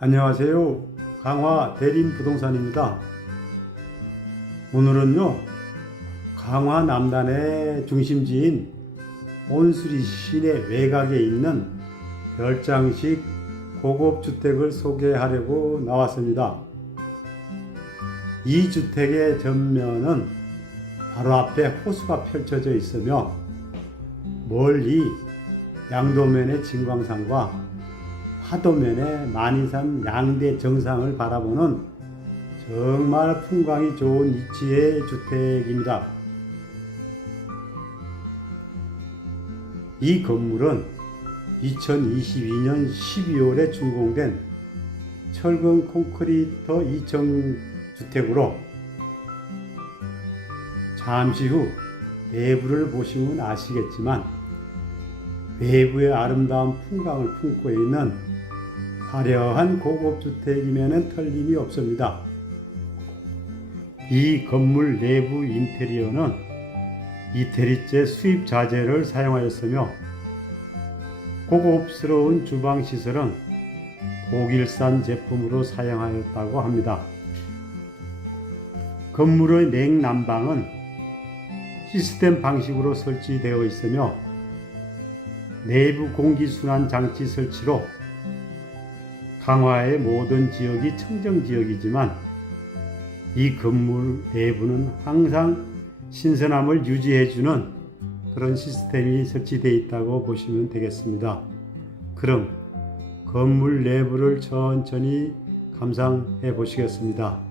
안녕하세요. 강화 대림부동산입니다. 오늘은요, 강화 남단의 중심지인 온수리시내 외곽에 있는 별장식 고급주택을 소개하려고 나왔습니다. 이 주택의 전면은 바로 앞에 호수가 펼쳐져 있으며 멀리 양도면의 진강산과 화도면의 만이산 양대 정상을 바라보는 정말 풍광이 좋은 위치의 주택입니다. 이 건물은 2022년 12월에 준공된 철근 콘크리트 2층 주택으로 잠시 후 내부를 보시면 아시겠지만 외부의 아름다운 풍광을 품고 있는 화려한 고급주택이면 틀림이 없습니다. 이 건물 내부 인테리어는 이태리제 수입 자재를 사용하였으며 고급스러운 주방시설은 독일산 제품으로 사용하였다고 합니다. 건물의 냉난방은 시스템 방식으로 설치되어 있으며 내부 공기순환 장치 설치로 강화의 모든 지역이 청정지역이지만 이 건물 내부는 항상 신선함을 유지해주는 그런 시스템이 설치되어 있다고 보시면 되겠습니다. 그럼 건물 내부를 천천히 감상해 보시겠습니다.